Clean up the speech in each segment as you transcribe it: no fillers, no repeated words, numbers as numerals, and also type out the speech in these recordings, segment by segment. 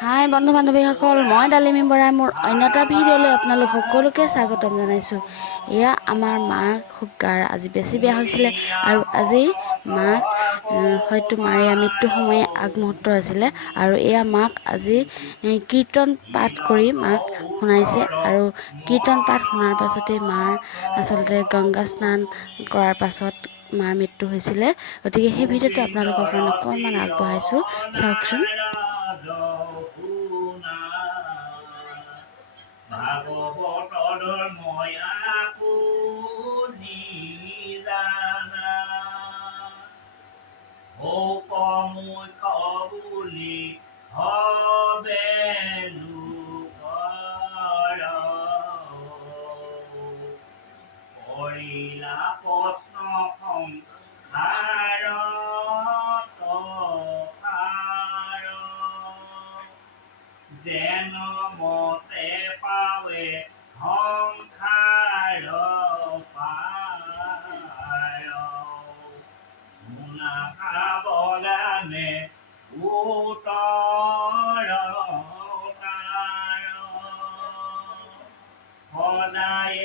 হাই বন্ধু বান্ধৱীসকল, মই ডালিমী বৰাই মোৰ অন্য এটা ভিডিঅ'লৈ আপোনালোক সকলোকে স্বাগতম জনাইছোঁ। এয়া আমাৰ মাক খুব গাৰ আজি বেছি বেয়া হৈছিলে আৰু আজি মাক হয়তো মাৰিয়া মৃত্যুৰ সময়ে আগমুহূৰ্ত আছিলে আৰু এয়া মাক আজি কীৰ্তন পাঠ কৰি মাক শুনাইছে আৰু কীৰ্তন পাঠ শুনাৰ পাছতেই মাৰ আচলতে গংগা স্নান কৰাৰ পাছত মাৰ মৃত্যু হৈছিলে। গতিকে সেই ভিডিঅ'টো আপোনালোকৰ কাৰণে অকণমান আগবঢ়াইছোঁ, চাওকচোন। ভাগৱতৰ ধৰ্মই আপুনি জানা, সৌকমুখ বুলি হবে লোকৰ, কৰিলা প্ৰশ্ন সংসাৰত যেন মতে পাৱে সংসাৰ পাৰ, মুনাফা বগানে উত্তৰ সদায়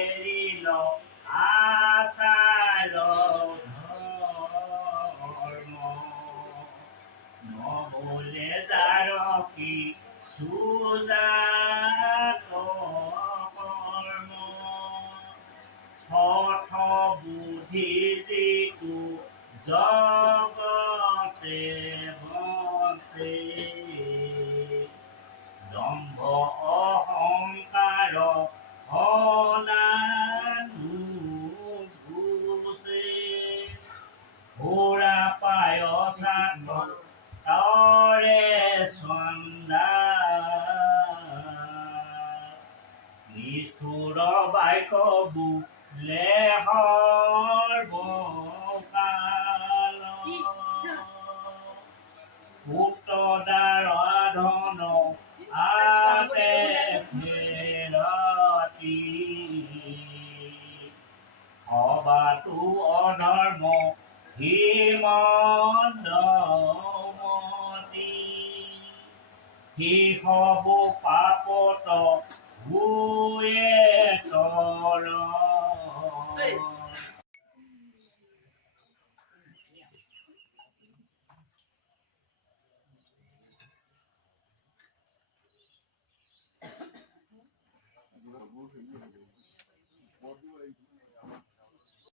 এৰিল আচাৰ ধৰ্ম, নহলে যাৰ কি সুজাত কৰ্ম, সঠ বুদ্ধি যিটো জগতে বসে, দম্ভ অহংকাৰ অনানুভূষে, ঘোৰা পায়সাত তৰে চন্দা, নিষ্ঠুৰ বাক্য বোলে সৰ্বকাল, পুত্ৰদাৰ ধন আপে ফেৰতি, সবাতো অধৰ্ম হিমন্দমতি, সি সবু পাপত ভুয়ে তৰ,